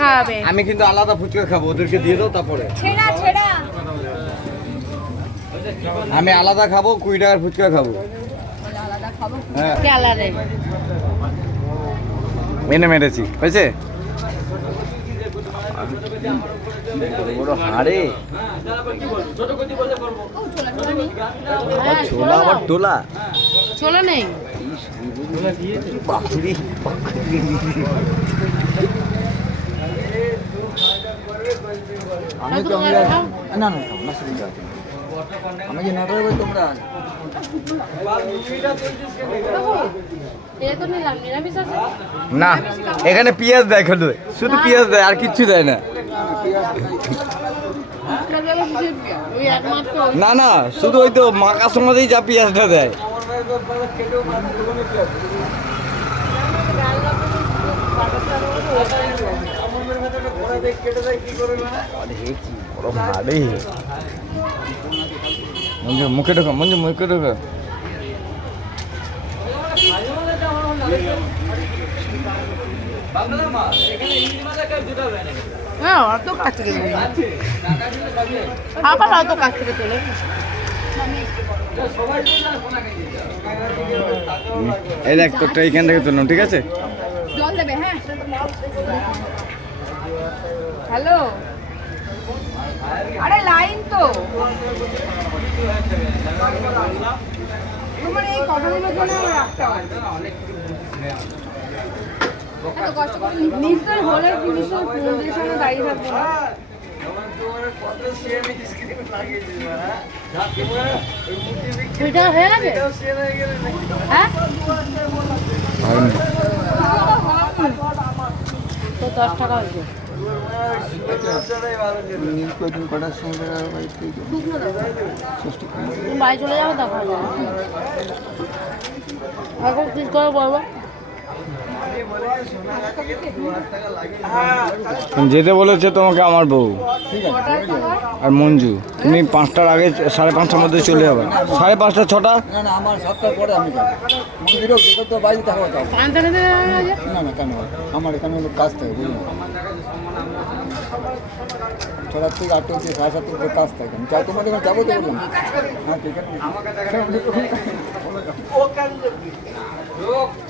খাওয়াবে। আমি কিন্তু আলাদা ফুচকা খাব ওদেরকে দিয়ে দাও তারপরে। ছেড়া ছেড়া। আমি আলাদা খাব কুড়ি টাকার ফুচকা খাব। হ্যাঁ। মেনে মেরেছি হয়েছে? বড় হাড়ে। ছোলা আবার টোলা চলো নেই। আমি তো আমি না না না শুধু আমি যে নাটক তোমরা না এখানে পেঁয়াজ দেয় খেলো শুধু পেঁয়াজ দেয় আর কিচ্ছু দেয় না। না না শুধু ওই তো মাকার সময়তেই যা পেঁয়াজটা দেয়। মঞ্জু মুখে ঢোকা মঞ্জু মুখে ঢোকা এই দেখ, তোরটা এইখান থেকে তুললাম, ঠিক আছে? জল দেবে হ্যাঁ। হ্যালো? আরে লাইন তো। তোমার এই কথাগুলোর জন্য আমার রাখতে হয়। এত কষ্ট করে নিশ্চয় হলে নিশ্চয় পুরোদের সঙ্গে দাঁড়িয়ে থাকব না। হয়ে? গেছে হ্যাঁ? তো দশ টাকা হয়েছে। কদিন কটার সময় বাড়ি চলে যাবে তখন এখন কি করে বলব। যেতে বলেছে তোমাকে আমার বউ আর মঞ্জু তুমি পাঁচটার আগে সাড়ে পাঁচটার মধ্যে চলে যাবে সাড়ে পাঁচটা ছটা আমার সাতটার পরে আমি থেকে আমার এখানে কাজ থাকে বুঝলি ছটার থেকে আটটা অব্দি সাড়ে সাতটার থেকে কাজ থাকে আমি চাই তোমার এখানে যাব তো বললাম হ্যাঁ ঠিক আছে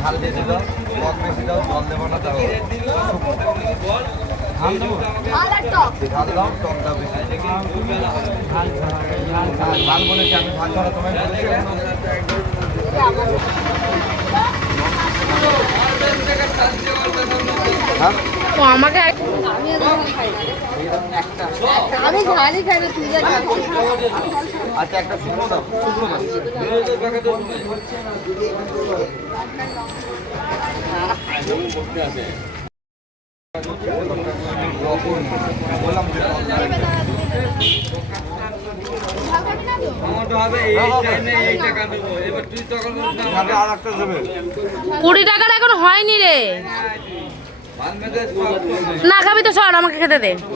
ঝাল বেশি দাও টক বেশি দাও জল দেবো না দাও ঝাল দাও টক দাও বেশি ঝাল বলেছি আমি ঝাল ছাড়া তোমায় বলেছি তো আমাকে এক- আমি ঝালই খাই তুই আচ্ছা একটা শুকনো দাও শুকনো দাও। আর একটা দেবে। কুড়ি টাকার এখন হয়নি রে। না খাবি তো সর আমাকে খেতে দে।